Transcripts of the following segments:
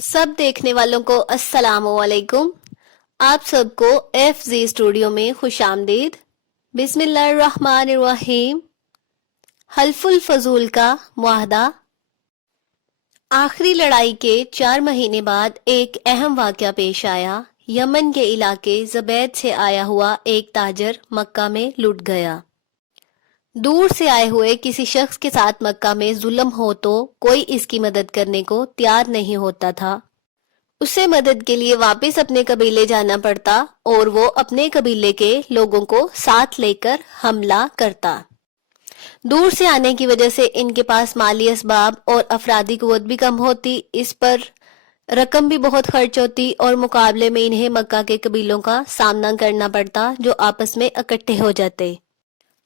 सब देखने वालों को अस्सलाम वालेकुम। आप सबको FZ स्टूडियो में खुशामदीद। बिस्मिल्लाहिर्रहमानिर्रहीम। हल्फुल फजूल का मुआहदा। आखिरी लड़ाई के 4 महीने बाद एक अहम वाक़या पेश आया। यमन के इलाके ज़बैद से आया हुआ एक ताजर मक्का में लुट गया। दूर से आए हुए किसी शख्स के साथ मक्का में जुल्म हो तो कोई इसकी मदद करने को तैयार नहीं होता था। उसे मदद के लिए वापस अपने कबीले जाना पड़ता और वो अपने कबीले के लोगों को साथ लेकर हमला करता। दूर से आने की वजह से इनके पास माली असबाब और अफरादी कुव्वत भी कम होती, इस पर रकम भी बहुत खर्च होती और मुकाबले में इन्हें मक्का के कबीलों का सामना करना पड़ता जो आपस में इकट्ठे हो जाते।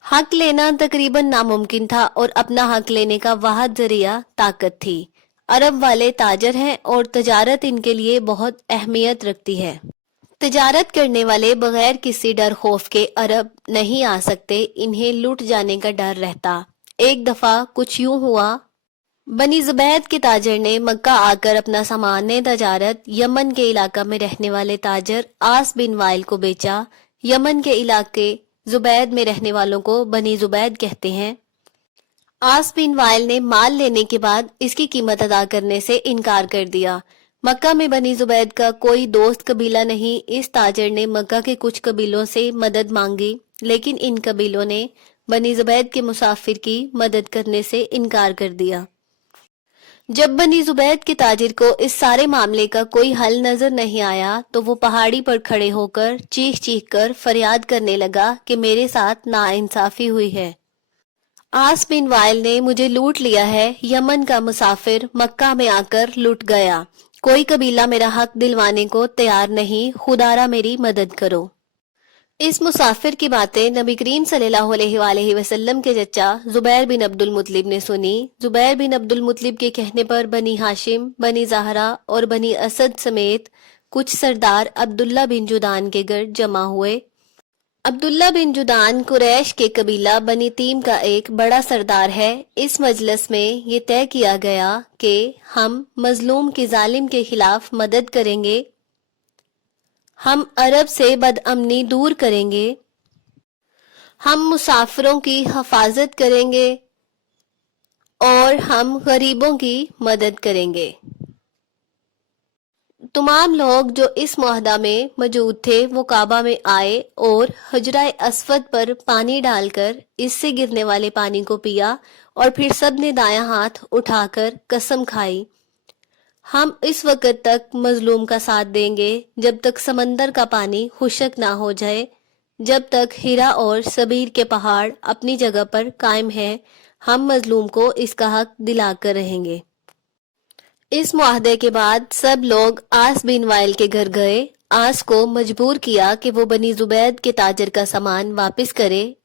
हक लेना तकरीबन नामुमकिन था और अपना हक लेने का वाहिद जरिया ताकत थी। अरब वाले ताजर हैं और तजारत इनके लिए बहुत अहमियत रखती है। तजारत करने वाले बगैर किसी डर खौफ के अरब नहीं आ सकते, इन्हें लूट जाने का डर रहता। एक दफा कुछ यूं हुआ, बनी ज़ुबैद के ताजर ने मक्का आकर अपना सामान तजारत यमन के इलाका में रहने वाले ताजर आस बिन वाइल को बेचा। यमन के इलाके ज़ुबैद में रहने वालों को बनी ज़ुबैद कहते हैं। आस बिन वाइल ने माल लेने के बाद इसकी कीमत अदा करने से इनकार कर दिया। मक्का में बनी ज़ुबैद का कोई दोस्त कबीला नहीं। इस ताजर ने मक्का के कुछ कबीलों से मदद मांगी, लेकिन इन कबीलों ने बनी ज़ुबैद के मुसाफिर की मदद करने से इनकार कर दिया। जब बनी ज़ुबैद के ताजिर को इस सारे मामले का कोई हल नजर नहीं आया तो वो पहाड़ी पर खड़े होकर चीख चीख कर फरियाद करने लगा कि मेरे साथ नाइंसाफी हुई है। आस बिन वाइल ने मुझे लूट लिया है। यमन का मुसाफिर मक्का में आकर लुट गया। कोई कबीला मेरा हक दिलवाने को तैयार नहीं, खुदारा मेरी मदद करो। इस मुसाफिर की बातें नबी करीम सल्लल्लाहु अलैहि वसल्लम के चचा जुबैर बिन अब्दुल मुत्तलिब ने सुनी। जुबैर बिन अब्दुल मुत्तलिब के कहने पर बनी हाशिम, बनी ज़हरा और बनी असद समेत कुछ सरदार अब्दुल्ला बिन जुदान के घर जमा हुए। अब्दुल्ला बिन जुदान कुरैश के कबीला बनी तीम का एक बड़ा सरदार है। इस मजलिस में ये तय किया गया कि हम मजलूम के जालिम के खिलाफ मदद करेंगे, हम अरब से बदअमनी दूर करेंगे, हम मुसाफिरों की हिफाजत करेंगे और हम गरीबों की मदद करेंगे। तमाम लोग जो इस मुआहदा में मौजूद थे वो काबा में आए और हजरा अस्वद पर पानी डालकर इससे गिरने वाले पानी को पिया और फिर सब ने दायां हाथ उठाकर कसम खाई, हम इस वक्त तक मजलूम का साथ देंगे जब तक समंदर का पानी खुशक ना हो जाए, जब तक हिरा और सबीर के पहाड़ अपनी जगह पर कायम है, हम मजलूम को इसका हक दिलाकर रहेंगे। इस मुआहदे के बाद सब लोग आस बिन वाइल के घर गए। आस को मजबूर किया कि वो बनी ज़ुबैद के ताजर का सामान वापस करे।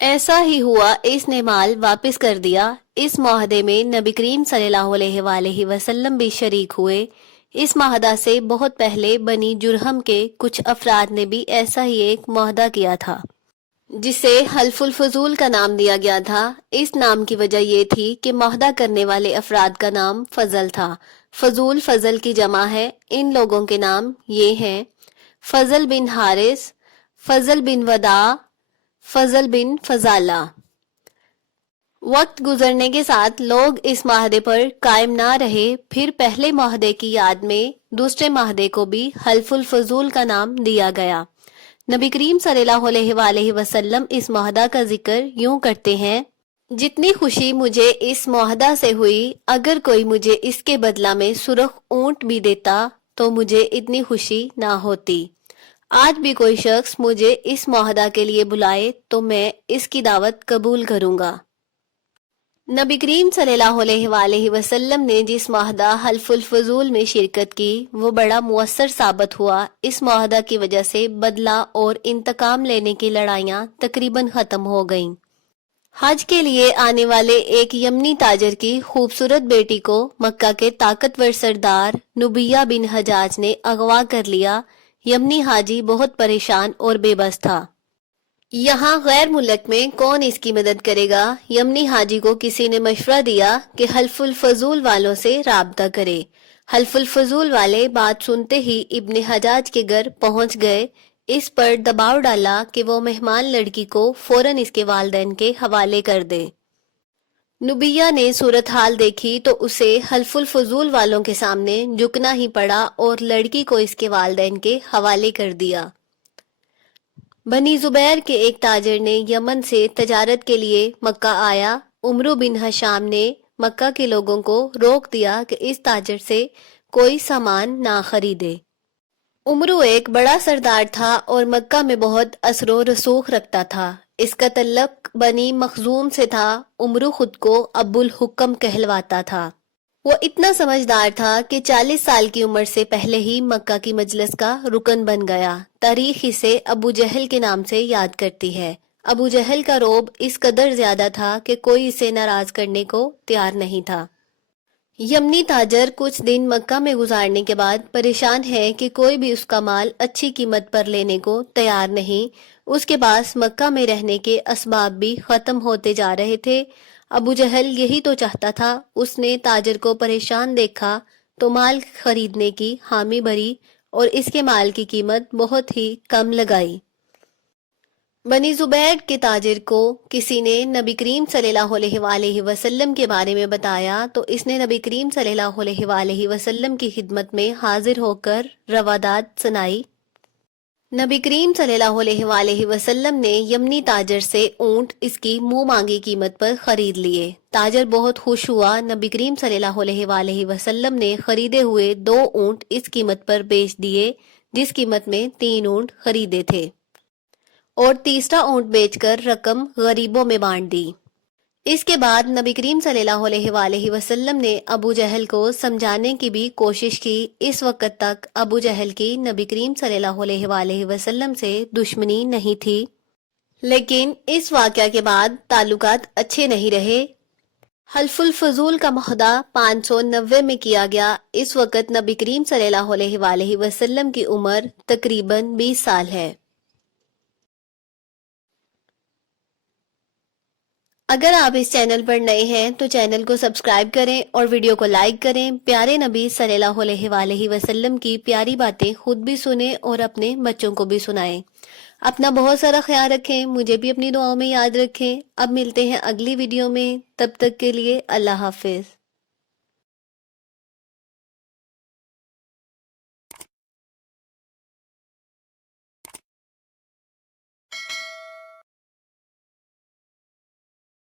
ऐसा ही हुआ, इसने माल वापस कर दिया। इस मुआहदे में नबी करीम सल्लल्लाहु अलैहि वसल्लम भी शरीक हुए। इस मुआहदा से बहुत पहले बनी जुरहम के कुछ अफराद ने भी ऐसा ही एक मुआहदा किया था जिसे हल्फुल फजूल का नाम दिया गया था। इस नाम की वजह यह थी कि मुआहदा करने वाले अफराद का नाम फजल था। फजूल फजल की जमा है। इन लोगों के नाम ये हैं: फजल बिन हारिस, फजल बिन वदा, फजल बिन फजाला। वक्त गुजरने के साथ लोग इस मुआहदे पर कायम ना रहे। फिर पहले मुआहदे की याद में दूसरे मुआहदे को भी हल्फुल फजूल का नाम दिया गया। नबी करीम सल्लल्लाहु अलैहि वसल्लम इस मुआहदा का जिक्र यूं करते हैं, जितनी खुशी मुझे इस मुआहदा से हुई, अगर कोई मुझे इसके बदला में सुर्ख ऊंट भी देता तो मुझे इतनी खुशी ना होती। आज भी कोई शख्स मुझे इस मुआहदा के लिए बुलाए तो मैं इसकी दावत कबूल करूंगा। नबी करीम सल्लल्लाहु अलैहि वसल्लम ने जिस मुआहदा हल्फुल फजूल में शिरकत की वो बड़ा मुअस्सर साबित हुआ। इस मुआहदा की वजह से बदला और इंतकाम लेने की लड़ाइयां तकरीबन खत्म हो गईं। हज के लिए आने वाले एक यमनी ताजर की खूबसूरत बेटी को मक्का के ताकतवर सरदार नुबिया बिन हजाज ने अगवा कर लिया। यमनी हाजी बहुत परेशान और बेबस था। यहाँ गैर मुल्क में कौन इसकी मदद करेगा? यमनी हाजी को किसी ने मशवरा दिया कि हल्फुल फजूल वालों से राब्ता करे। حلف الفضول والے بات سنتے ہی ابن حجاج کے گھر پہنچ گئے، اس پر دباؤ ڈالا کہ وہ مہمان لڑکی کو فوراً اس کے والدین کے حوالے کر دے۔ نبیہ نے صورتحال دیکھی تو اسے حلف الفضول والوں کے سامنے جھکنا ہی پڑا اور لڑکی کو اس کے والدین کے حوالے کر دیا۔ بنی زبیر کے ایک تاجر نے یمن سے تجارت کے لیے مکہ آیا۔ عمرو بن ہشام نے مکہ کے لوگوں کو روک دیا کہ اس تاجر سے کوئی سامان نہ خریدے۔ عمرو ایک بڑا سردار تھا اور مکہ میں بہت اثر و رسوخ رکھتا تھا۔ اس کا تعلق بنی مخزوم سے تھا۔ عمرو خود کو ابو الحکم کہلواتا تھا۔ وہ اتنا سمجھدار تھا کہ 40 سال کی عمر سے پہلے ہی مکہ کی مجلس کا رکن بن گیا۔ تاریخ اسے ابو جہل کے نام سے یاد کرتی ہے۔ ابو جہل کا رعب اس قدر زیادہ تھا کہ کوئی اسے ناراض کرنے کو تیار نہیں تھا۔ یمنی تاجر کچھ دن مکہ میں گزارنے کے بعد پریشان ہے کہ کوئی بھی اس کا مال اچھی قیمت پر لینے کو تیار نہیں۔ اس کے پاس مکہ میں رہنے کے اسباب بھی ختم ہوتے جا رہے تھے۔ ابو جہل یہی تو چاہتا تھا۔ اس نے تاجر کو پریشان دیکھا تو مال خریدنے کی حامی بھری اور اس کے مال کی قیمت بہت ہی کم لگائی۔ بنی زبیر کے تاجر کو کسی نے نبی کریم صلی اللہ علیہ وآلہ وسلم کے بارے میں بتایا تو اس نے نبی کریم صلی اللہ علیہ وآلہ وسلم کی خدمت میں حاضر ہو کر روادات سنائی۔ نبی کریم صلی اللہ علیہ وآلہ وسلم نے یمنی تاجر سے اونٹ اس کی منہ مانگی قیمت پر خرید لیے۔ تاجر بہت خوش ہوا۔ نبی کریم صلی اللہ علیہ وآلہ وسلم نے خریدے ہوئے 2 اونٹ اس قیمت پر بیچ دیے جس قیمت میں 3 اونٹ خریدے تھے، اور تیسرا اونٹ بیچ کر رقم غریبوں میں بانٹ دی۔ اس کے بعد نبی کریم صلی اللہ علیہ وآلہ وسلم نے ابو جہل کو سمجھانے کی بھی کوشش کی۔ اس وقت تک ابو جہل کی نبی کریم صلی اللہ علیہ وآلہ وسلم سے دشمنی نہیں تھی، لیکن اس واقعہ کے بعد تعلقات اچھے نہیں رہے۔ حلف الفضول کا معاہدہ 590 میں کیا گیا۔ اس وقت نبی کریم صلی اللہ علیہ وآلہ وسلم کی عمر تقریباً 20 سال ہے۔ اگر آپ اس چینل پر نئے ہیں تو چینل کو سبسکرائب کریں اور ویڈیو کو لائک کریں۔ پیارے نبی صلی اللہ علیہ وآلہ وسلم کی پیاری باتیں خود بھی سنیں اور اپنے بچوں کو بھی سنائیں۔ اپنا بہت سارا خیال رکھیں، مجھے بھی اپنی دعاؤں میں یاد رکھیں۔ اب ملتے ہیں اگلی ویڈیو میں، تب تک کے لیے اللہ حافظ۔